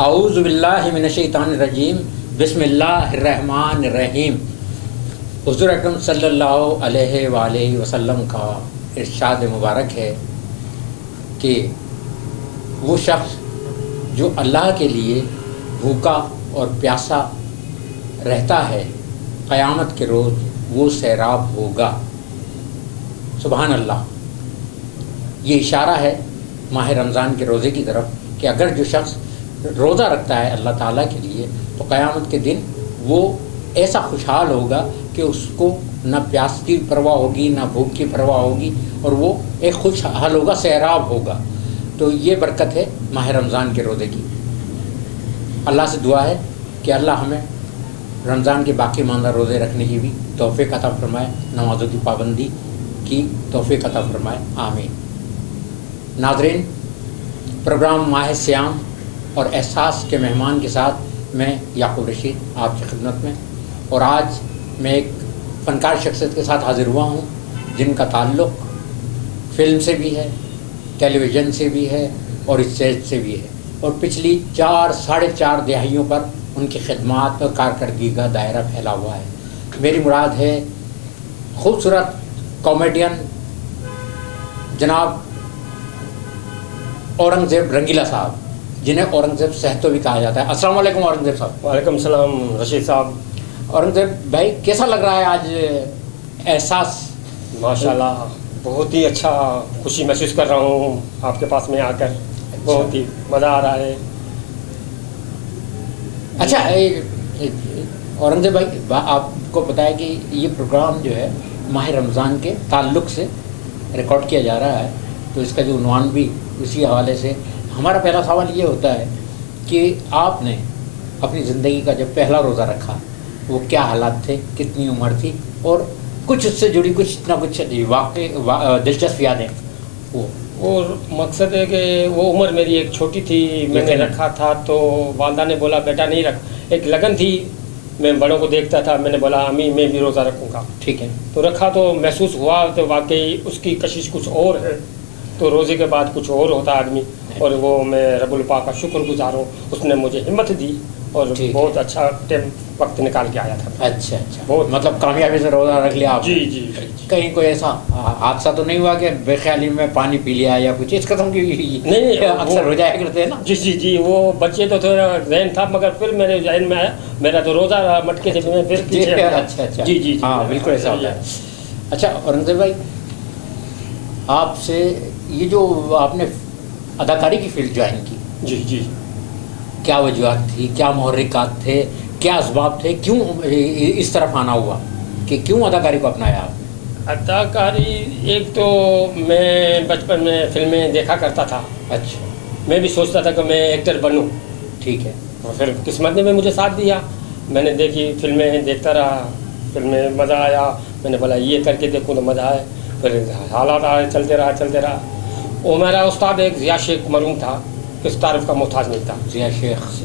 औज़ु बिल्लाहि मिनश्शैतानिर्रजीम बिस्मिल्लाहिर्रहमानिर्रहीम। हुज़ूर अकरम सल्लल्लाहु अलैहि वसल्लम का इरशाद मुबारक है कि वो शख्स जो अल्लाह के लिए भूखा और प्यासा रहता है, क़यामत के रोज़ वो सैराब होगा। सुभान अल्लाह। ये इशारा है माह रमज़ान के रोज़े की तरफ कि अगर जो शख्स रोज़ा रखता है अल्लाह ताला के लिए तो क़यामत के दिन वो ऐसा खुशहाल होगा कि उसको न प्यास की परवाह होगी, न भूख की परवाह होगी, और वो एक खुशहाल होगा, सैराब होगा। तो ये बरकत है माह रमज़ान के रोज़े की। अल्लाह से दुआ है कि अल्लाह हमें रमज़ान के बाकी मानदा रोज़े रखने की भी तौफ़ीक़ अता फ़रमाए, नमाज़ों की पाबंदी की तौफ़ीक़ अता फ़रमाए, आमीन। नाज़रीन, प्रोग्राम माह सियाम और एहसास के मेहमान के साथ मैं याकूब रशीद आपकी खिदमत में, और आज मैं एक फ़नकार शख्सियत के साथ हाज़िर हुआ हूँ जिनका ताल्लुक़ फ़िल्म से भी है, टेलीविज़न से भी है और स्टेज से भी है, और पिछली 4-4.5 दहाइयों पर उनकी खिदमात और कारकर्दगी का दायरा फैला हुआ है। मेरी मुराद है खूबसूरत कॉमेडियन जनाब औरंगज़ेब रंगीला साहब, जिन्हें औरंगज़ेब सहतो भी कहा जाता है। अस्सलाम वालेकुम औरंगज़ेब साहब। वालेकुम सलाम रशीद साहब। औरंगज़ेब भाई, कैसा लग रहा है आज एहसास? माशाल्लाह, बहुत ही अच्छा, खुशी महसूस कर रहा हूँ आपके पास में आकर। बहुत ही मज़ा आ रहा है। अच्छा औरंगज़ेब भाई, आपको पता है कि ये प्रोग्राम जो है माह रमज़ान के ताल्लुक़ से रिकॉर्ड किया जा रहा है, तो इसका जो उन्वान भी उसी हवाले से। हमारा पहला सवाल ये होता है कि आपने अपनी ज़िंदगी का जब पहला रोज़ा रखा वो क्या हालात थे, कितनी उम्र थी, और कुछ उससे जुड़ी कुछ ना कुछ दिलचस्प यादें वो। और मकसद है कि वो उम्र मेरी एक छोटी थी, मैंने रखा था तो वालदा ने बोला बेटा नहीं रख। एक लगन थी, मैं बड़ों को देखता था, मैंने बोला अम्मी मैं भी रोज़ा रखूँगा। ठीक है। तो रखा तो महसूस हुआ, तो वाकई उसकी कशिश कुछ और है, तो रोज़े के बाद कुछ और होता आदमी, और वो मैं रब्बुल पाक का शुक्रगुजार हूँ, उसने मुझे हिम्मत दी और बहुत अच्छा टाइम वक्त निकाल के आया था। अच्छा, बहुत मतलब कामयाबी से रोज़ा रख लिया आप? जी जी। कहीं कोई ऐसा हादसा तो नहीं हुआ कि बेख्याली में पानी पी लिया या कुछ इस कदम की? नहीं, अक्सर हो जाया करते हैं ना। जी जी जी, वो बच्चे तो थोड़ा जहन था, मगर फिर मेरे जहन में आया, मेरा तो रोज़ा मटके से मैं फिर पीछे। अच्छा जी जी, हाँ बिल्कुल ऐसा होता है। अच्छा औरंगज़ेब भाई, आपसे ये जो आपने अदाकारी की फील्ड ज्वाइन की, जी जी, क्या क्या वजूहत थी, क्या मुहर्रिकात थे, क्या असबाब थे, क्यों इस तरफ आना हुआ कि क्यों अदाकारी को अपनाया आप? अदाकारी, एक तो मैं बचपन में फिल्में देखा करता था। अच्छा। मैं भी सोचता था कि मैं एक्टर बनूं। ठीक है। और फिर किस्मत ने भी मुझे साथ दिया, मैंने देखी फिल्में, देखता रहा, फिल्में मज़ा आया, मैंने बोला ये करके देखूं तो मज़ा आए। फिर हालात आए, चलते रहा। वो मेरा उस्ताद एक ज़िया शेख मरूम था, किस तारीफ का मोहताज नहीं था। ज़िया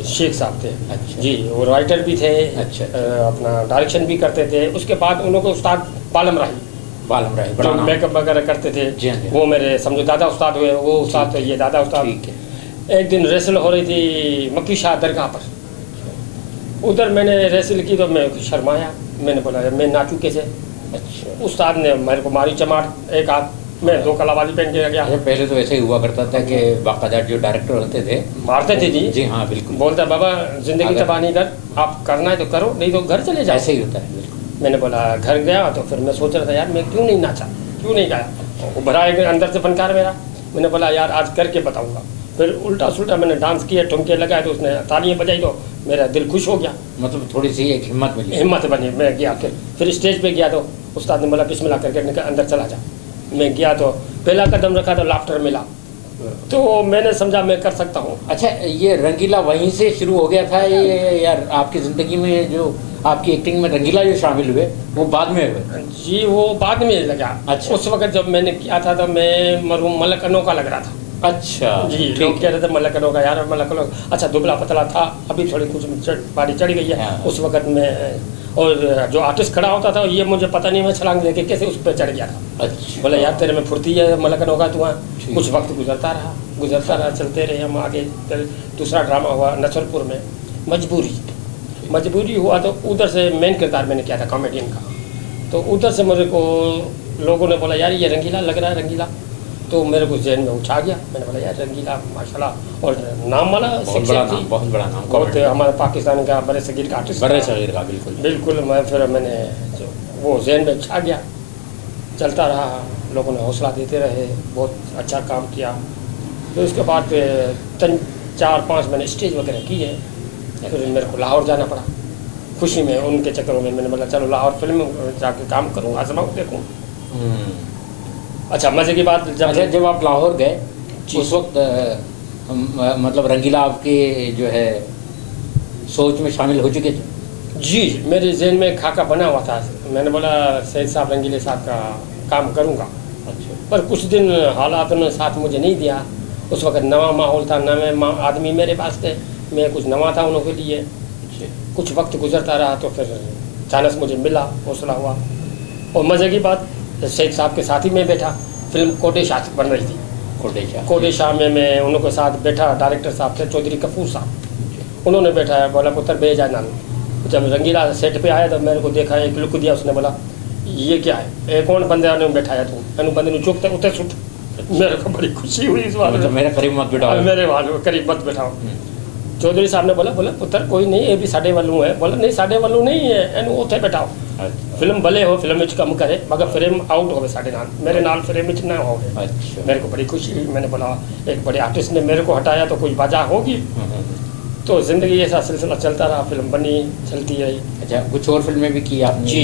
शेख साहब थे। अच्छा जी, वो राइटर भी थे। अच्छा। अपना डायरेक्शन भी करते थे। उसके बाद उन्होंने उस्ताद बालम राही जो मेकअप वगैरह करते थे। जी। वो मेरे समझो दादा उस्ताद हुए, वो उस्ताद तो ये दादा उस्ताद। ठीक है। एक दिन रेसल हो रही थी मक्की शाह दरगाह पर, उधर मैंने रेसल की तो मैं शर्माया, मैंने बोला मैं नाचू कैसे। अच्छा। उस्ताद ने मेरे को मारी चमाट एक हाथ, मैं 2 कलाबाजी पहन के गया। पहले तो ऐसे ही हुआ करता था कि बाकायदा जो डायरेक्टर होते थे मारते थे। जी जी हाँ बिल्कुल। बोलता बाबा ज़िंदगी तबाह नहीं कर, आप करना है तो करो, नहीं तो घर चले जाओ। ऐसे ही होता है बिल्कुल। मैंने बोला घर गया तो फिर मैं सोच रहा था यार मैं क्यों नहीं नाचा, क्यों नहीं गाया। वो भरा एक अंदर से फनकार मेरा, मैंने बोला यार आज करके बताऊँगा। फिर उल्टा सुल्टा मैंने डांस किया, ठुमके लगाए, तो उसने तालियां बजाई तो मेरा दिल खुश हो गया। मतलब थोड़ी सी एक हिम्मत बनी। मैं गया, फिर स्टेज पे गया तो उस्ताद ने बोला बिस्मिल्लाह करके अंदर चला जा। मैं गया तो पहला कदम रखा तो लाफ्टर मिला, तो मैंने समझा मैं कर सकता हूँ। अच्छा, ये रंगीला वहीं से शुरू हो गया था ये यार आपकी ज़िंदगी में? जो आपकी एक्टिंग में रंगीला जो शामिल हुए वो बाद में हुए? जी, वो बाद में लगा। अच्छा। उस वक्त जब मैंने किया था तो मैं मरहूम मलक अनोखा लग रहा था। अच्छा जी, ठीक लोग है। कह रहे थे मलकनो का यार, मलकनो अच्छा दुबला पतला था, अभी थोड़ी कुछ बारी चढ़ गई है। हाँ। उस वक्त में और जो आर्टिस्ट खड़ा होता था ये मुझे पता नहीं, मैं छलांग लेके कैसे उस पर चढ़ गया था। अच्छा बोला यार तेरे में फुर्ती है, मलकनो का तू। ठीक। कुछ वक्त गुजरता रहा, चलते रहे हम आगे। फिर दूसरा ड्रामा हुआ नसरपुर में, मजबूरी हुआ, तो उधर से मेन किरदार मैंने किया था कॉमेडियन का। तो उधर से मेरे को लोगों ने बोला यार ये रंगीला लग रहा है, रंगीला। तो मेरे को जहन में उठा गया, मैंने बोला यार रंगीला माशाल्लाह, और नाम वाला बहुत बड़ा नाम, बहुत बड़ा नाम, बहुत हमारे पाकिस्तान का बड़े सगीर का आर्टिस्ट, बड़े शरीर का, बिल्कुल बिल्कुल। मैंने जो वो जहन में छा गया, चलता रहा, लोगों ने हौसला देते रहे, बहुत अच्छा काम किया। तो उसके बाद 4-5 मैंने स्टेज वगैरह की है। फिर मेरे को लाहौर जाना पड़ा खुशी में, उनके चक्करों में। मैंने बोला चलो लाहौर फिल्म जाके काम करूँ, आजमाऊँ, देखूँ। अच्छा मज़े की बात, जब आप लाहौर गए जी। उस वक्त मतलब रंगीला आपके जो है सोच में शामिल हो चुके थे? जी, मेरे जहन में खाका बना हुआ था। मैंने बोला सैयद साहब, रंगीले साहब का काम करूँगा। अच्छा पर कुछ दिन हालात ने साथ मुझे नहीं दिया। उस वक्त नवा माहौल था, नवे आदमी मेरे पास थे, मैं कुछ नवा था उनके लिए। अच्छा कुछ वक्त गुजरता रहा तो फिर अचानक मुझे मिला, हौसला हुआ। और मज़े की बात, सैयद साहब के साथ ही मैं बैठा, फिल्म कोटे शाह बन रही थी। कोटे शाह में मैं उनके साथ बैठा, डायरेक्टर साहब थे चौधरी कपूर साहब, उन्होंने बैठाया, बोला पुत्र भेजा नानू। जब रंगीला सेट पे आया तो मेरे को देखा, एक लुक दिया, उसने बोला ये क्या है, ये कौन बंदे ने बैठाया तू, मैंने बंदे चुप थे उतर सुट। मेरे को बड़ी खुशी हुई इस बात में, मेरे करीब मत बिठाओ, मेरे करीब मत बैठाओ। चौधरी साहब ने बोला पुत्र कोई नहीं, ये भी साढ़े वालू है। बोला नहीं साढ़े वालू नहीं है, एनू उथे बैठाओ। फिल्म भले हो, फिल्म में कम करे, मगर फ्रेम आउट हो साढ़े नाल, मेरे नाल फ्रेम में ना हो। अच्छा मेरे को बड़ी खुशी हुई। मैंने बोला एक बड़े आर्टिस्ट ने मेरे को हटाया तो कोई वजह होगी। तो ज़िंदगी ऐसा सिलसिला चलता रहा, फिल्म बनी, चलती रही। अच्छा कुछ और फिल्में भी की आपने? जी,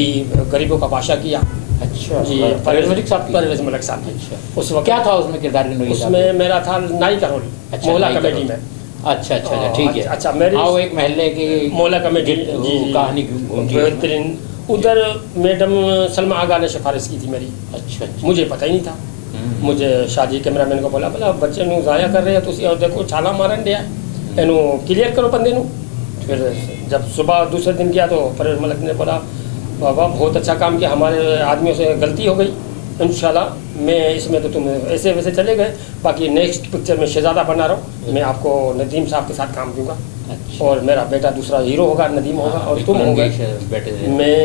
गरीबों का बादशाह किया। अच्छा जी, परवेज़ मलिक साहब की? परवेज़ मलिक साहब की। अच्छा उस वक्त क्या था उसमें किरदार की नोई? उसमें मेरा था नाई का रोल, अच्छा, मोहल्ला नाई का कमेटी रोल। में। अच्छा अच्छा अच्छा ठीक है। अच्छा मेरी हाँ वो एक महल्ले की मोहल्ला कमेटी कहानी घूमती है। बेहतरीन। उधर मैडम सलमा आगा ने सिफारिश की थी मेरी, अच्छा अच्छा मुझे पता ही नहीं था। मुझे शादी कैमरामैन को बोला बच्चे नू ज़ाया कर रहे हैं तुसी, और देखो छाला मारन दिया, एनू क्लियर करो बंदे नू। फिर जब सुबह दूसरे दिन गया तो परवेज़ मलिक ने बोला बाबा बहुत अच्छा काम किया, हमारे आदमियों से गलती हो गई, इंशाल्लाह मैं इसमें तो तुम ऐसे वैसे चले गए, बाकी नेक्स्ट पिक्चर में शहजादा बना रहा हूँ, मैं आपको नदीम साहब के साथ काम दूंगा। अच्छा। और मेरा बेटा दूसरा हीरो होगा, नदीम होगा, और तुम होगे, मैं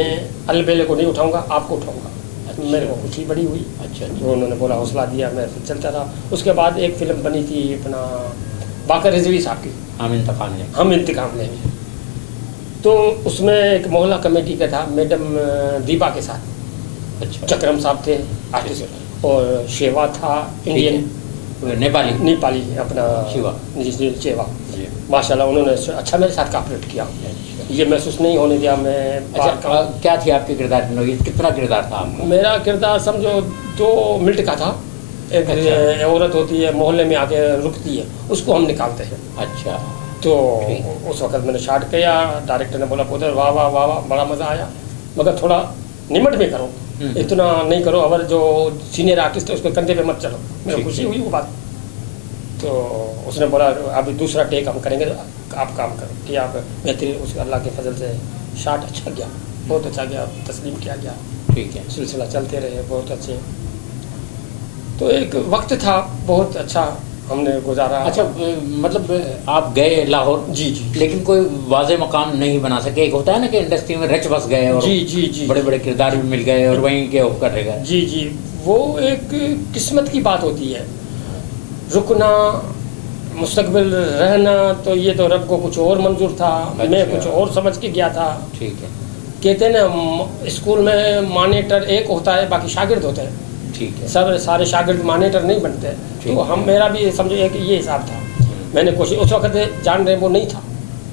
अलबेले को नहीं उठाऊंगा, आपको उठाऊंगा। अच्छा। मेरे को खुशी बड़ी हुई। अच्छा तो उन्होंने बोला हौसला दिया, मैं फिर चलता रहा। उसके बाद एक फिल्म बनी थी अपना बाकर रिजवी साहब की, हम इंतकाम लेंगे। तो उसमें एक मोहल्ला कमेटी का था, मैडम दीपा के साथ। अच्छा चक्रम साहब थे आर्टिस्ट, और शेवा था इंडियन नेपाली अपना शिवा। जी शेवा, माशाल्लाह उन्होंने अच्छा मेरे साथ कॉपरेट किया। ये महसूस नहीं होने दिया मैं अच्छा क्या थी आपके किरदार की नोई? कितना किरदार था आपका? मेरा किरदार समझो 2 मिनट का था। एक अच्छा। औरत होती है मोहल्ले में आके रुकती है, उसको हम निकालते हैं। अच्छा तो उस वक्त मैंने शॉट किया, डायरेक्टर ने बोला पुत्र वाह वाह वाह वाह, बड़ा मज़ा आया, मगर थोड़ा निमट में करो, इतना नहीं करो, अगर जो सीनियर आर्टिस्ट है उसके कंधे पे मत चलो। मेरे खुशी हुई वो बात। तो उसने बोला अभी दूसरा टेक हम करेंगे, आप काम करो कि आप बेहतरीन। उसके अल्लाह के फजल से शॉट अच्छा गया, बहुत अच्छा गया, तस्लीम किया गया। ठीक है, सिलसिला चलते रहे बहुत अच्छे। तो एक वक्त था बहुत अच्छा हमने गुजारा। अच्छा मतलब आप गए लाहौर, जी, लेकिन कोई वाज़े मकाम नहीं बना सके? एक होता है ना कि इंडस्ट्री में रच बस गए और जी बड़े बड़े किरदार भी मिल गए और वहीं के होकर रह गए। जी, वो एक किस्मत की बात होती है। रुकना, मुस्तकबिल रहना, तो ये तो रब को कुछ और मंजूर था। अच्छा। मैं कुछ और समझ के गया था। ठीक है, कहते हैं ना स्कूल में मॉनिटर एक होता है, बाकी शागिर्द होते हैं। ठीक है, सब सारे शागिर्द मॉनिटर नहीं बनते। तो हम मेरा भी समझो एक ये हिसाब था। मैंने कोशिश, उस वक्त जान रहे वो नहीं था।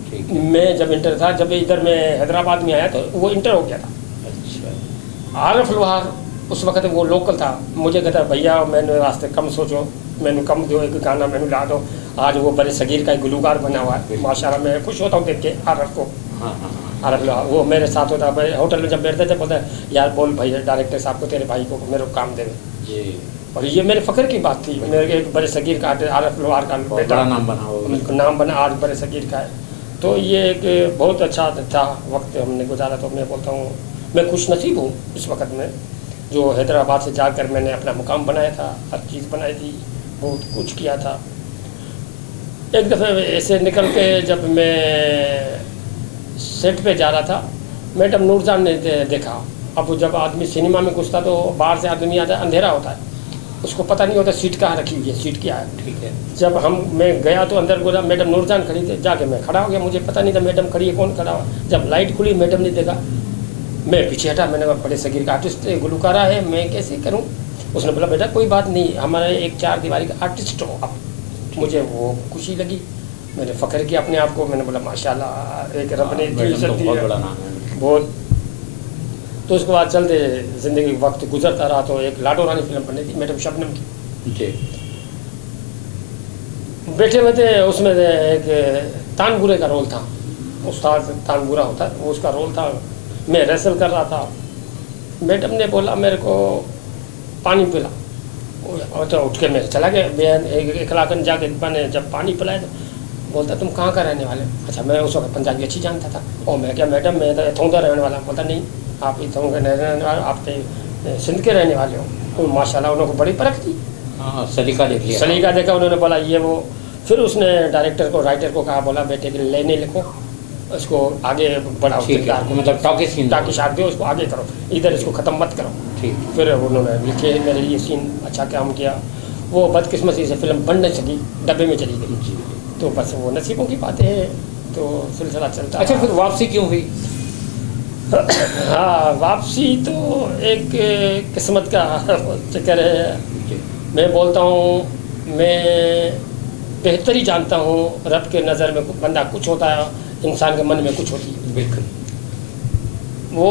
ठीक है। मैं जब इंटर था, जब इधर मैं हैदराबाद में आया तो वो इंटर हो गया था। अच्छा आरफ लोहार उस वक्त वो लोकल था। मुझे कहता भैया मैंने वास्ते कम सोचो, मैंने कम दो, एक गाना मैंने ला दो। आज वो बड़े सगीर का एक गुलूकार बना हुआ है, माशाल्लाह मैं खुश होता हूँ देख के आरफ को। हाँ हाँ आरफ लोहार वो मेरे साथ होता है, होटल में जब बैठते थे बोलते यार बोल भैया डायरेक्टर साहब को, तेरे भाई को मेरे को काम देवे। जी। और ये मेरे फ़ख्र की बात थी। मेरे एक बड़े सगीर का आरफ लोहार का बेटा, बड़ा नाम बना, उनका नाम बना, आज बड़े सगीर का है। तो ये एक बहुत अच्छा था वक्त हमने गुजारा। तो मैं बोलता हूँ मैं खुश नसीब हूँ इस वक्त में, जो हैदराबाद से जाकर मैंने अपना मुकाम बनाया था, हर चीज़ बनाई थी, बहुत कुछ किया था। एक दफ़े ऐसे निकल के जब मैं सेट पे जा रहा था, मैडम नूरजान ने देखा। अब जब आदमी सिनेमा में घुसता तो बाहर से आदमी आता है, अंधेरा होता है, उसको पता नहीं होता सीट कहाँ रखी हुई है, सीट क्या है। ठीक है। जब मैं गया तो अंदर बोला मैडम नूरजान खड़ी थी, जाके मैं खड़ा हो गया, मुझे पता नहीं था मैडम खड़ी है, कौन खड़ा हुआ। जब लाइट खुली मैडम ने देखा, मैं पीछे हटा, मैंने कहा बड़े सगीर का आर्टिस्ट गुलकारा है, मैं कैसे करूं। उसने बोला बेटा कोई बात नहीं, हमारे एक 4 दीवारी का आर्टिस्ट हो आप। मुझे वो खुशी लगी, मैंने फ़ख्र किया अपने आप को। मैंने बोला माशाल्लाह, एक रब ने इतनी इज्जत दी है, बहुत। तो उसके बाद चलते ज़िंदगी वक्त गुजरता रहा। तो एक लाडो रानी फिल्म बनी थी मैडम शबनम की जी। बैठे हुए थे, उसमें एक तानपुरे का रोल था, उस्ताद तानपुरा होता है, वो उसका रोल था। मैं रेसल कर रहा था, मैडम ने बोला मेरे को पानी पिला। तो उठ के मैं चला गया, एक इलाकन जाके मैंने जब पानी पिलाया तो बोलता तुम कहाँ का रहने वाले। अच्छा, मैं उस वक्त पंजाबी अच्छी जानता था। और मैं क्या मैडम मैं तो इथों का रहने वाला। बोलता नहीं आप इथों के रहने वाले, आप तो सिंध के रहने वाले हो। तो माशाल्लाह उन्होंने बड़ी परख थी, हाँ सलीका देख लिया, सलीका देखा उन्होंने, बोला ये वो। फिर उसने डायरेक्टर को राइटर को कहा, बोला बेटे के लेने लिखो, उसको आगे बढ़ाओ, किरदार को, मतलब टाकी शाक दो, उसको आगे करो, इधर इसको ख़त्म मत करो। ठीक। फिर उन्होंने लिखे मेरे लिए सीन, अच्छा काम किया। वो बदकिस्मती से फिल्म बन नहीं सकी, डब्बे में चली गई। तो बस वो नसीबों की बातें हैं, तो सिलसिला चलता। अच्छा, फिर वापसी क्यों हुई? हाँ, वापसी तो एक किस्मत का चक्कर है। मैं बोलता हूँ मैं बेहतर ही जानता हूँ, रब के नज़र में बंदा कुछ होता है, इंसान के मन में कुछ होती है। बिल्कुल। वो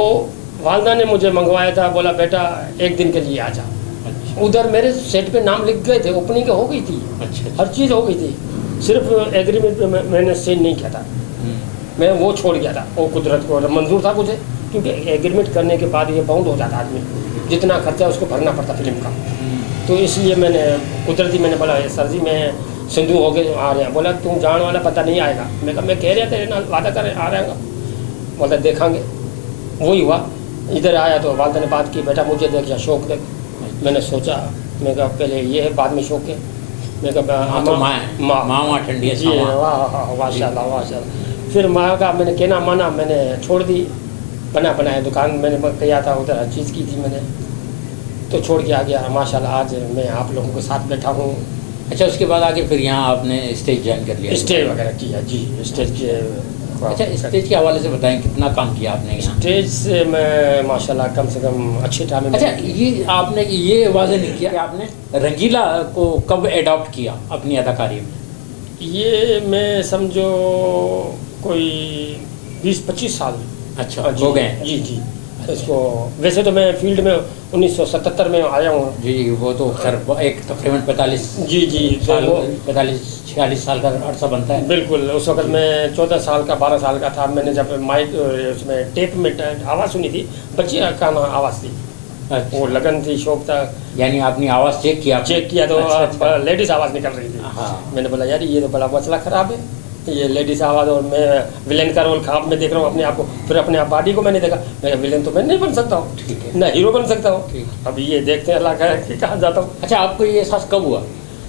वालदा ने मुझे मंगवाया था, बोला बेटा एक दिन के लिए आ जा। अच्छा। उधर मेरे सेट पे नाम लिख गए थे, ओपनिंग हो गई थी। अच्छा। हर चीज़ हो गई थी, सिर्फ एग्रीमेंट पे मैंने साइन नहीं किया था। मैं वो छोड़ गया था, वो कुदरत को मंजूर था मुझे, क्योंकि एग्रीमेंट करने के बाद ये बाउंड हो जाता आदमी, जितना खर्चा उसको भरना पड़ता फिल्म का। तो इसलिए मैंने कुदरती मैंने बोला सर जी मैं सिंधु हो गए आ रहे हैं। बोला तू जान वाला पता नहीं आएगा। मैं कहा मैं कह रहा तेरे नाल वादा कर आ रहेगा। बोला देखेंगे। वही हुआ, इधर आया तो वालदा ने बात की, बेटा मुझे देख या शौक देख। मैंने सोचा, मैं कहा पहले ये है बाद में शौक है। मैं कहा माँ ठंडी है जी, वाह माशाल्लाह माशाल्लाह। फिर माँ का मैंने कहना माना, मैंने छोड़ दी, बनाया दुकान मैंने किया था, उधर हर चीज़ की थी मैंने, तो छोड़ के आ गया। माशाल्लाह आज मैं आप लोगों के साथ बैठा हूँ। अच्छा, उसके बाद आगे फिर यहाँ आपने स्टेज ज्वाइन कर लिया? स्टेज वगैरह किया जी, स्टेज के। अच्छा, स्टेज के हवाले से बताएं कितना काम किया आपने यहाँ? स्टेज से मैं माशाल्लाह कम से कम अच्छे टाइम में। अच्छा, ये आपने ये वाज़ेह नहीं किया कि आपने रंगीला को कब एडॉप्ट किया अपनी अदाकारी में? ये मैं समझो कोई 20-25 साल अच्छा हो गए। जी जी। इसको वैसे तो मैं फील्ड में 1977 में आया हूँ जी। वो तो खैर एक तकरीबन 45 जी जी 45-46 साल का अर्सा बनता है। बिल्कुल। उस वक्त मैं 14 साल का 12 साल का था। मैंने जब माइक उसमें टेप में आवाज़ सुनी थी, बच्ची का आवाज़ थी। अच्छा। वो लगन थी, शौक था। यानी आपने आवाज़ चेक किया तो अच्छा। लेडीज़ आवाज़ निकल रही थी। हाँ। मैंने बोला यार ये तो बड़ा मसला ख़राब है, ये लेडीज़ आवाज़, और मैं विलेन का रोल ख्वाब में देख रहा हूँ अपने आप को। फिर अपने आप बॉडी को मैंने देखा, मैं विलेन तो मैं नहीं बन सकता हूँ, ठीक है, ना हीरो बन सकता हूँ। अभी ये देखते हैं अल्लाह का कि कहाँ जाता हूँ। अच्छा, आपको ये एहसास कब हुआ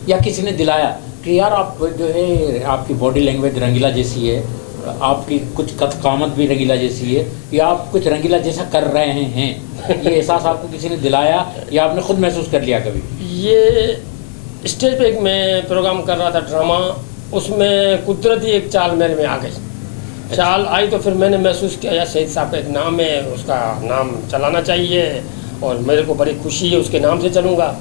या किसी ने दिलाया कि यार आप जो है आपकी बॉडी लैंग्वेज रंगीला जैसी है, आपकी कुछ कामत भी रंगीला जैसी है, या आप कुछ रंगीला जैसा कर रहे हैं? ये एहसास आपको किसी ने दिलाया या आपने खुद महसूस कर लिया कभी? ये स्टेज पे एक मैं प्रोग्राम कर रहा था ड्रामा, उसमें कुदरती एक चाल मेरे में आ गई। चाल आई तो फिर मैंने महसूस किया यार सईद साहब का एक नाम है, उसका नाम चलाना चाहिए और मेरे को बड़ी खुशी है, उसके नाम से चलूँगा।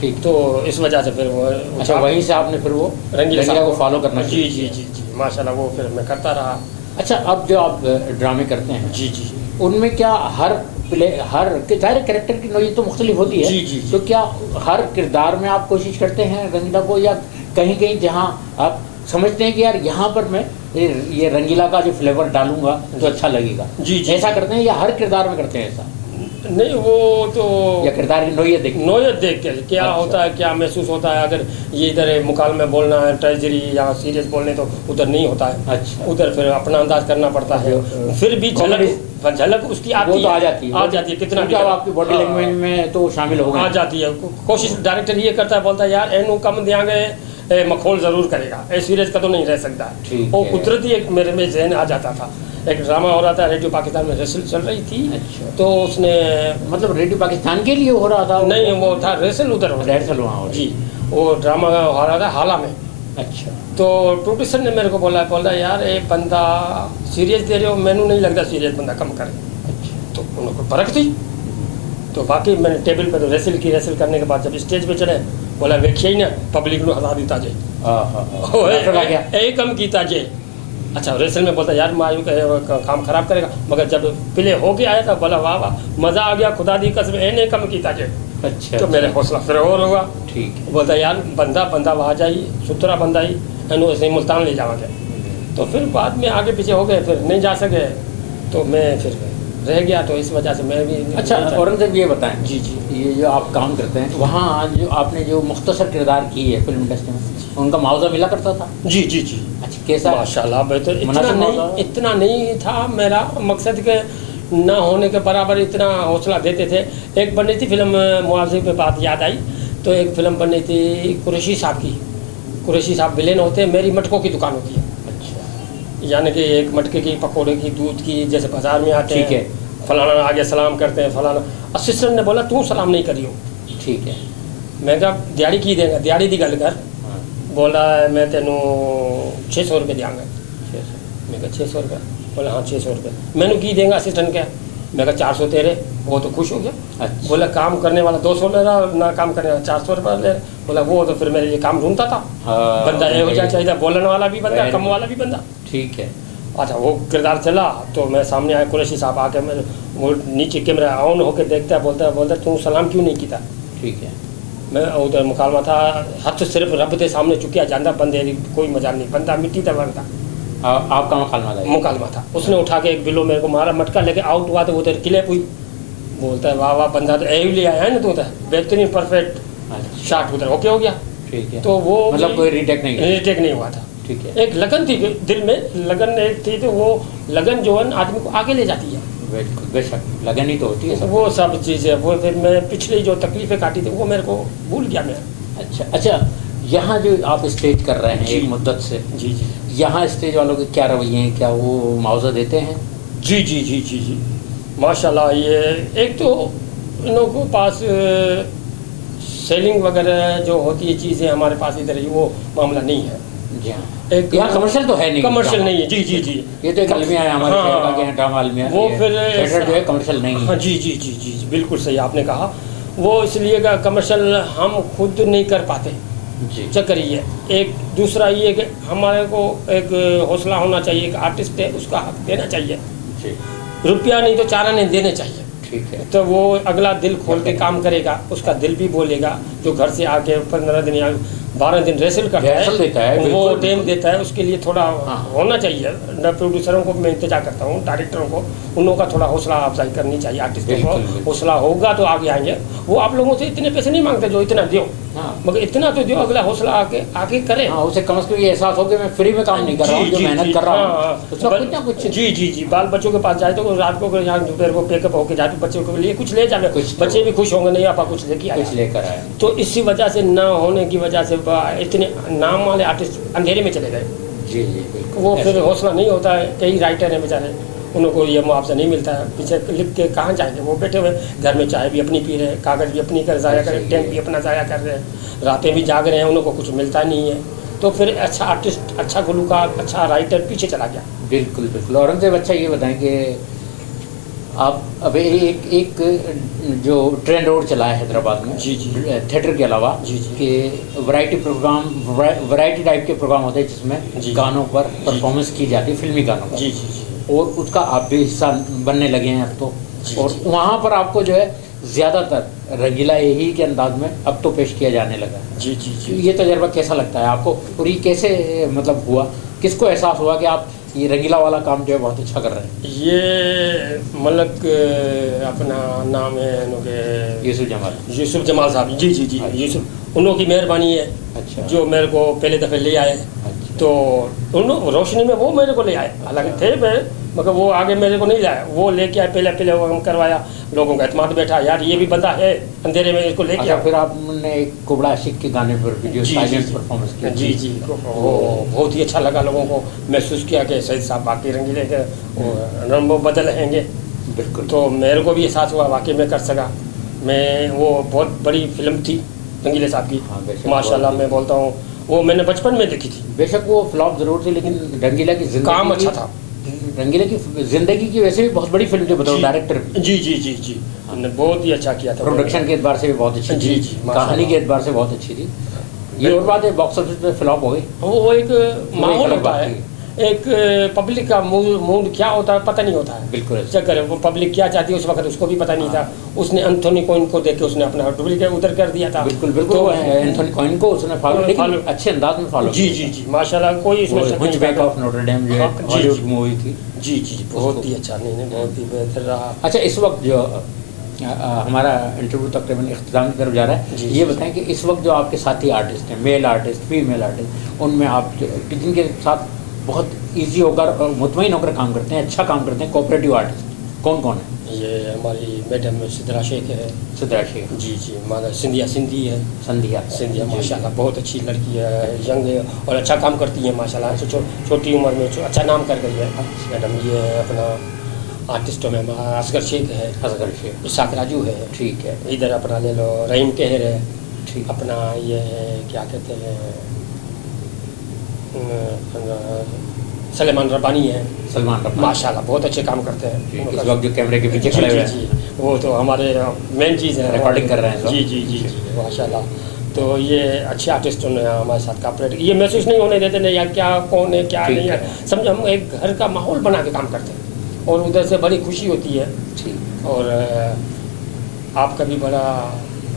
ठीक। तो इस वजह से फिर वो अच्छा, वहीं से आपने फिर वो रंगीला को फॉलो करना? जी जी जी जी माशाल्लाह, वो फिर मैं करता रहा। अच्छा, अब जो आप ड्रामे करते हैं जी जी, उनमें क्या हर ज़ाहिर कैरेक्टर की नौयत तो मुख्तलिफ होती है? जी जी। तो क्या हर किरदार में आप कोशिश करते हैं रंगीला को, या कहीं कहीं जहाँ आप समझते हैं कि यार यहाँ पर मैं ये रंगीला का जो फ्लेवर डालूंगा तो अच्छा लगेगा, जी जी, ऐसा करते हैं या हर किरदार में करते हैं ऐसा? नहीं वो तो या किरदार की नोयत देख? नोयत देख के क्या अच्छा। होता है, क्या महसूस होता है। अगर ये इधर मुकाल में बोलना है ट्रेजरी या सीरियस बोलने तो उधर नहीं होता है। अच्छा। उधर फिर अपना अंदाज करना पड़ता है, फिर भी झलक उसकी आती वो है, तो आ जाती है कितना भी आपकी बॉडी लैंग्वेज में तो शामिल हो आ गए। जाती है। कोशिश डायरेक्टर ये करता है, बोलता है यार एनू कम देंगे, मखौल जरूर करेगा, ए सीरियस का तो नहीं रह सकता। ठीक वो है। कुदरती एक मेरे में जहन आ जाता था। एक ड्रामा हो रहा था रेडियो पाकिस्तान में, रेसल चल रही थी। अच्छा। तो उसने मतलब रेडियो पाकिस्तान के लिए हो रहा था? नहीं, वो था रेसल उधर हो रेसल वहाँ हो रहा जी, वो ड्रामा हो रहा था हाला में। अच्छा। तो प्रोड्यूसर ने मेरे को बोला यार ये बंदा सीरियस दे रहे हो, मैनू नहीं लगता सीरियस बंदा कम करे। अच्छा। तो उनको परख थी। तो बाकी मैंने टेबल पे तो रेसल की, रेसल करने के बाद जब स्टेज पे चढ़े बोला वेखिए ही ना पब्लिक को हंसा दिता जे यही कम कीता जे। अच्छा रेसल में बोलता यार मायू काम खराब करेगा, मगर जब प्ले हो के आया था बोला वाह वाह मज़ा आ गया, खुदा दी कसम इन्हें कम कीता जे। अच्छा। तो मेरे हौसला फिर और हुआ। ठीक है। बोलता यार बंदा वहाँ जाइए, सुथरा बंदा ही एनू ऐसे मुल्तान ले जाओगे। तो फिर बाद में आगे पीछे हो गए, फिर नहीं जा सके तो मैं फिर रह गया। तो इस वजह से मैं भी। अच्छा औरंगजेब ये बताएं, जी जी, ये जो आप काम करते हैं वहाँ जो आपने जो मुख्तसर किरदार की है फिल्म इंडस्ट्री में, उनका मुआवजा मिला करता था? जी जी जी। अच्छा कैसा? माशाल्लाह बेहतर। मुनासिब इतना नहीं था मेरा मकसद के ना होने के बराबर इतना हौसला देते थे। एक बनी थी फिल्म, मुआवजे पे बात याद आई तो एक फिल्म बनी थी कुरैशी साहब की। कुरैशी साहब विलेन होते हैं, मेरी मटकों की दुकान होती है। अच्छा। यानी कि एक मटके की, पकौड़े की, दूध की, जैसे बाजार में आते ठीक हैं, फलाना आगे सलाम करते हैं फलाना। असिस्टेंट ने बोला तू सलाम नहीं करियो। ठीक है। मैं कहा दिहाड़ी की देगा, दिहाड़ी दी गल कर। हाँ। बोला मैं तेनू 600 रुपये देंगे। 600। मैं कहा 600 रुपये? बोला हाँ 600 रुपये। मैंने की देंगे असिस्टेंट क्या? मैं कहा 400 तेरे। वो तो खुश हो गया। अच्छा। बोला काम करने वाला 200 ले रहा, ना काम करने वाला 400 रुपये ले रहा। बोला वो तो फिर मेरे लिए काम ढूंढता था। हाँ, बंदा ये हो जाए चाहिए, बोलने वाला भी बंदा, कम वाला भी बंदा। ठीक है। अच्छा वो किरदार चला तो मैं सामने आया, कुरैशी साहब आके मैं वो नीचे कैमरा ऑन होकर देखता है, बोलता तू सलाम क्यों नहीं किया? ठीक है। मैं उधर मुकालमा था, हथ सिर्फ रब के सामने चुकिया जाता, बंदे कोई मजाक नहीं, बंदा मिट्टी तक बनता। आपका मुकालमा था। उसने उठा के एक बिलो मेरे को मारा, मटका लेके आउट हुआ तो उधर क्लिप हुई। बोलता है वाह वाह बंदा तो यही ले आया है ना, तू तो बेहतरीन परफेक्ट शॉट उधर ओके हो गया। ठीक है। तो वो मतलब कोई रीटेक नहीं हुआ था। ठीक है। एक लगन थी दिल में, लगन एक थी, तो वो लगन जो है आदमी को आगे ले जाती है। बिल्कुल बेशक लगन ही तो होती है वो सब चीज़ें, वो फिर मैं पिछली जो तकलीफ़ें काटी थी वो मेरे को भूल गया मैं। अच्छा यहाँ जो आप स्टेज कर रहे हैं जी। एक मुद्दत से, जी जी यहाँ स्टेज वालों के क्या रवैये हैं, क्या वो मुआवजा देते हैं? जी जी जी जी जी माशाल्लाह। ये एक तो इन लोगों के पास सेलिंग वगैरह जो होती है चीज़ें, हमारे पास इधर वो मामला नहीं है। जी हाँ। एक यहाँ कमर्शियल तो है नहीं, कमर्शियल नहीं है। जी जी जी ये तो एक अलमिया है हमारे शहर का, क्या ड्रामा अलमिया, वो फिर थिएटर जो है कमर्शियल नहीं है। हाँ जी जी जी जी बिल्कुल सही आपने कहा। वो इसलिए का कमर्शियल हम खुद नहीं कर पाते जी। चक्कर ये एक दूसरा ये कि हमारे को एक हौसला होना चाहिए, एक आर्टिस्ट है उसका हक देना चाहिए जी। रुपया नहीं तो चारा नहीं देने चाहिए। ठीक है। तो वो अगला दिल खोल के काम करेगा, उसका दिल भी बोलेगा। जो घर से आके 15 दिन या 12 दिन रेसल करता है वो टाइम देता है, उसके लिए थोड़ा होना चाहिए। न प्रोड्यूसरों को मैं इंतजार करता हूँ, डायरेक्टरों को उन लोगों का थोड़ा हौसला अफजाई करनी चाहिए। आर्टिस्टों को हौसला होगा तो आगे आएंगे। वो आप लोगों से इतने पैसे नहीं मांगते जो इतना दो, मगर इतना तो दो, अगला हौसला आगे करे। उसे कम से कम ये एहसास हो कि मैं फ्री में काम नहीं कर रहा हूँ, जो मेहनत कर रहा हूँ उसका कुछ ना कुछ। जी जी जी बाल बच्चों के पास जाए तो रात को यहाँ दोपहर को पेकअप होके जाए तो बच्चों के लिए कुछ ले जाए, बच्चे भी खुश होंगे, नहीं आपा कुछ लेकर आए। तो इसी वजह से न होने की वजह से इतने नाम वाले आर्टिस्ट अंधेरे में चले गए। जी जी। वो फिर हौसला नहीं होता है। कई राइटर हैं बेचारे, उनको ये मुआवजा नहीं मिलता है, पीछे लिख के कहाँ जाएंगे? वो बैठे हुए घर में चाय भी अपनी पी रहे हैं, कागज़ भी अपनी कर ज़ाया कर रहे हैं, टेंट भी अपना ज़ाया कर रहे हैं, रातें भी जाग रहे हैं, उनको कुछ मिलता नहीं है। तो फिर अच्छा आर्टिस्ट, अच्छा गुलूकार, अच्छा राइटर पीछे चला गया। बिल्कुल बिल्कुल। औरंगजेब अच्छा ये बताएं कि आप अभी एक जो ट्रेंड रोड चला है हैदराबाद में जी जी थिएटर के अलावा जी जी कि वैरायटी टाइप के प्रोग्राम होते हैं जिसमें गानों पर परफॉर्मेंस की जाती है, फिल्मी गानों पर। जी जी जी। और उसका आप भी हिस्सा बनने लगे हैं अब तो। और वहाँ पर आपको जो है ज़्यादातर रंगीला यही के अंदाज में अब तो पेश किया जाने लगा। जी जी जी। ये तजर्बा कैसा लगता है आपको और ये कैसे मतलब हुआ, किसको एहसास हुआ कि आप ये रंगीला वाला काम जो है बहुत अच्छा कर रहे हैं। ये मलक अपना नाम है उनके यूसुफ जमाल साहब। जी जी जी यूसुफ, उन्हों की मेहरबानी है। अच्छा। जो मेरे को पहले दफ़े ले आए। अच्छा। तो उन्होंने रोशनी में वो मेरे को ले आए, हालांकि थे मैं, मगर वो आगे मेरे को नहीं लाया, वो लेके आए। पहले वो हम करवाया, लोगों का एतमाद बैठा, यार ये भी बंदा है अंधेरे में, इसको लेके अच्छा, आओ। फिर आपने एक कुबड़ा आशिक के गाने पर वीडियो साइलेंस परफॉर्मेंस किया। जी जी, वो बहुत ही अच्छा लगा लोगों को, महसूस किया कि सईद साहब बाकी रंगीले के रंग बदल रहेंगे। बिल्कुल। तो मेरे को भी एहसास हुआ वाकई में कर सका मैं। वो बहुत बड़ी फिल्म थी रंगीले साहब की, माशाल्लाह। मैं बोलता हूँ वो मैंने बचपन में देखी थी। बेशक वो फ्लॉप जरूर थी, लेकिन रंगीला की जिंदगी काम अच्छा था। रंगीला की जिंदगी की वैसे भी बहुत बड़ी फिल्म थी, बताओ डायरेक्टर। जी जी जी जी, हमने बहुत ही अच्छा किया था। प्रोडक्शन के एतबार से भी बहुत अच्छी जी थी, जी, कहानी के एतबार से बहुत अच्छी थी। ये और बात है, बॉक्स ऑफिस पे फ्लॉप हो गई। वो एक माहौल होता है, एक पब्लिक का मूड क्या होता है पता नहीं होता है। बिल्कुल। चक्कर वो पब्लिक क्या चाहती है उस वक्त उसको भी पता नहीं था। उसने एंथोनी कॉइन को देख के उसने अपना डुप्लीकेट उधर कर दिया था। बिल्कुल बिल्कुल। तो एंथोनी कॉइन को उसने फॉलो, लेकिन अच्छे अंदाज में फॉलो। जी जी जी, माशाल्लाह। कोई इसमें हंचबैक ऑफ नोटर डेम जो हॉलीवुड मूवी थी। जी जी, बहुत ही अच्छा, नहीं बहुत ही बेहतर रहा। अच्छा, इस वक्त जो हमारा इंटरव्यू तकरीबन इख्तिताम की तरफ जा रहा है, ये बताएं कि इस वक्त जो आपके साथी आर्टिस्ट हैं, मेल आर्टिस्ट, फीमेल आर्टिस्ट, उनमें आप जिनके साथ बहुत इजी होकर मुतमईन होकर काम करते हैं, अच्छा काम करते हैं, कोऑपरेटिव आर्टिस्ट कौन कौन है? ये हमारी मैडम सिद्रा शेख है। सिद्रा शेख। जी जी, हमारा सिंधी है। सिंधिया माशाल्लाह बहुत अच्छी लड़की है, यंग है और अच्छा काम करती है माशाल्लाह। छोटी उम्र में अच्छा नाम कर गई है मैडम। ये अपना आर्टिस्टों में असगर शेख है। असगर शेख। इसाक राजू है। ठीक है। इधर अपना ले लो रहीम कहर है। ठीक। अपना ये क्या कहते हैं सलेमान रब्बानी है। सलमान रब्बानी माशाल्लाह बहुत अच्छे काम करते हैं। इस वक्त जो कैमरे के पीछे खड़े हुए हैं, वो तो हमारे मेन चीज़ है, रिकॉर्डिंग कर रहे हैं। जी जी जी जी, माशाल्लाह। तो ये अच्छे आर्टिस्टों ने हमारे साथ कॉपरेट, ये महसूस नहीं होने देते नहीं यार क्या कौन है क्या नहीं है, समझो हम एक घर का माहौल बना के काम करते हैं और उधर से बड़ी खुशी होती है। ठीक। और आपका भी बड़ा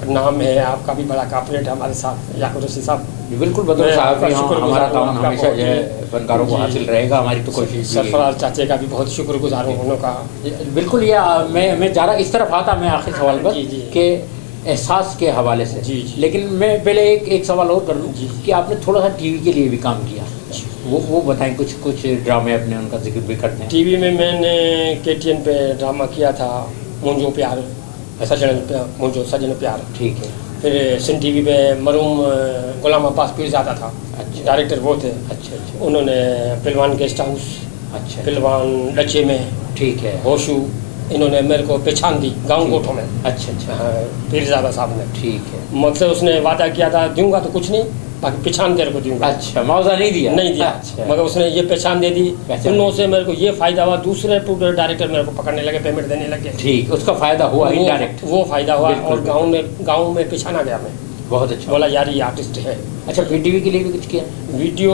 नाम है, आपका भी बड़ा कॉपरेट है हमारे साथ याकूब रशीद साहब। बिल्कुल बदल साहब, हमारा काम हमेशा जो है फनकारों को हासिल रहेगा, हमारी तो कोशिश। सरफराज चाचे का भी बहुत शुक्रगुजार हूँ उन्होंने का। बिल्कुल। ये मैं जा रहा इस तरफ आता मैं आखिर सवाल पर कि एहसास के हवाले से। जी जी। लेकिन मैं पहले एक सवाल और कर लूँ कि आपने थोड़ा सा टीवी के लिए भी काम किया, वो बताएं। कुछ ड्रामे अपने उनका जिक्र भी करते हैं। टीवी में मैंने KTN पे ड्रामा किया था मुंजो प्यार, सजन प्यार। ठीक है। फिर सिंध TV पे मरूम गुलाम अब्बास पीरज़ादा था। अच्छा। डायरेक्टर वो थे। अच्छा अच्छा। उन्होंने पिलवान गेस्ट हाउस, अच्छा, पिलवान डचे में, ठीक है, होशू, इन्होंने मेरे को पहचान दी गाँव गोठों में। अच्छा अच्छा। पीरज़ादा साहब ने। ठीक है। मुझसे उसने वादा किया था दूंगा तो कुछ नहीं, बाकी पहचान तेरे को दूंगा। अच्छा, मुआवजा नहीं दिया। अच्छा। मगर उसने ये पहचान दे दी। उन से मेरे को ये फ़ायदा हुआ, दूसरे डायरेक्टर मेरे को पकड़ने लगे, पेमेंट देने लगे। ठीक, उसका फ़ायदा हुआ इनडायरेक्ट। वो फ़ायदा हुआ और गाँव में पहचाना गया मैं। बहुत अच्छा। बोला यार ये आर्टिस्ट है। अच्छा, PTV के लिए भी कुछ किया? वीडियो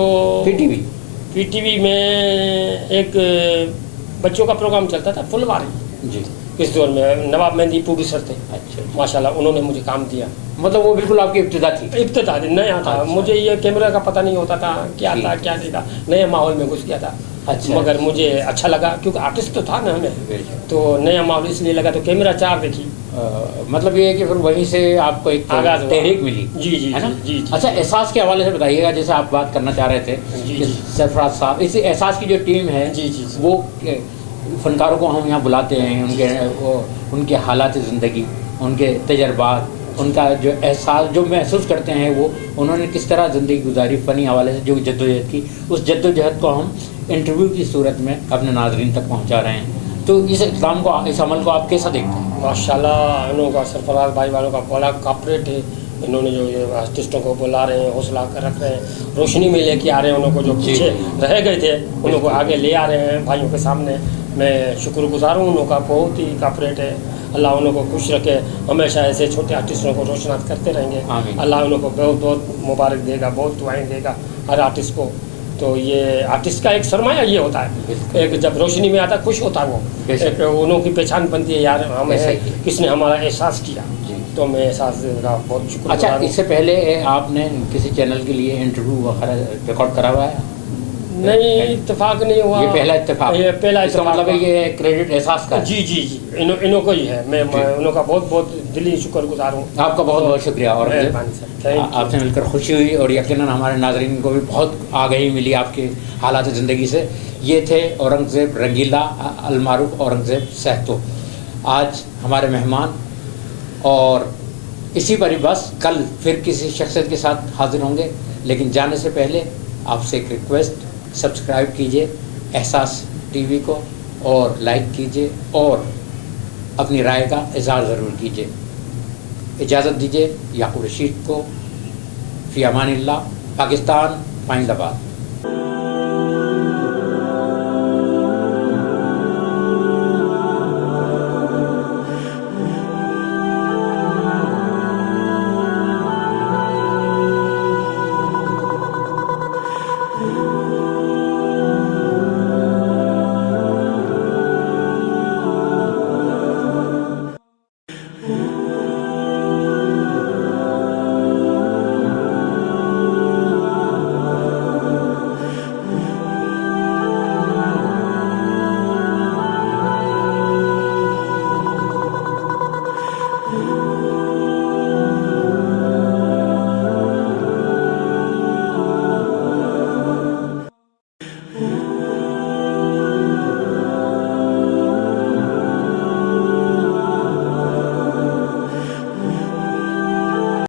PTV में एक बच्चों का प्रोग्राम चलता था फुलवारी जी, इस दौर में नवाब मेहंदी प्रोड्यूसर थे। अच्छा। माशाल्लाह उन्होंने मुझे काम दिया। मतलब वो बिल्कुल आपकी इब्तिदा थी? इब्तिदा थी, नया था। अच्छा। मुझे ये कैमरा का पता नहीं होता था, क्या था क्या नहीं था, नए माहौल में घुस गया था। अच्छा। मगर मुझे अच्छा लगा क्योंकि आर्टिस्ट तो था ना हमें, तो नया माहौल इसलिए लगा, तो कैमरा 4 देखी। मतलब ये है कि फिर वहीं से आपको एक तहरीक मिली। जी जी है ना जी। अच्छा, एहसास के हवाले से बताइएगा, जैसे आप बात करना चाह रहे थे सरफराज साहब, इस एहसास की जो टीम है जी जी, वो फनकारों को हम यहाँ बुलाते हैं, उनके हालात ज़िंदगी, उनके तजर्बात, उनका जो एहसास जो महसूस करते हैं, वो उन्होंने किस तरह ज़िंदगी गुजारी फ़नी हवाले से जो जद्दोजहद की, उस जद्दोजहद को हम इंटरव्यू की सूरत में अपने नाज़रीन तक पहुँचा रहे हैं। तो इस इक़दाम को, इस अमल को आप कैसा देखते हैं? माशाल्लाह इन्हों का सरफराज भाई वालों का बड़ा कॉपरेट है। इन्होंने जो ये आर्टिस्टों को बुला रहे हैं, हौसला कर रख रहे हैं, रोशनी में लेके आ रहे हैं, उनको जो पीछे रह गए थे उनको आगे ले आ रहे हैं भाइयों के सामने। मैं शुक्रगुजार हूँ उनका, बहुत ही कॉपरेट है। अल्लाह उनको खुश रखे, हमेशा ऐसे छोटे आर्टिस्टों को रोशनात करते रहेंगे। अल्लाह उनको बहुत बहुत मुबारक देगा, बहुत दुआएं देगा हर आर्टिस्ट को। तो ये आर्टिस्ट का एक सरमाया ये होता है, एक जब रोशनी में आता खुश होता है वो, एक उन्हों की पहचान बनती है, यार हमें किसने हमारा एहसास किया, तो मैं एहसास का बहुत शुक्र। अच्छा, इससे पहले आपने किसी चैनल के लिए इंटरव्यू वगैरह रिकॉर्ड करा हुआ है? नहीं, इत्तेफाक नहीं हुआ। ये पहला इत्तेफाक, ये पहला इसका इत्तेफाक मतलब है हुआ। ये क्रेडिट एहसास का है। जी जी जी, इन्हों को ही है। मैं उन्हों का बहुत बहुत दिली शुक्रगुजार हूँ। आपका बहुत बहुत शुक्रिया। और मेहरबानी सर, थैंक यू। आपसे मिलकर खुशी हुई और यकीनन हमारे नाज़रीन को भी बहुत आगाही मिली आपके हालात ज़िंदगी से। ये थे औरंगज़ेब रंगीला, अलमारूफ औरंगज़ेब सहतो, आज हमारे मेहमान। और इसी पर ही बस कल फिर किसी शख्सियत के साथ हाजिर होंगे, लेकिन जाने से पहले आपसे एक रिक्वेस्ट, सब्सक्राइब कीजिए एहसास टीवी को और लाइक कीजिए और अपनी राय का इज़हार ज़रूर कीजिए। इजाज़त दीजिए याकूब रशीद को। फ़ी अमानिल्लाह। पाकिस्तान फाइंदाबाद।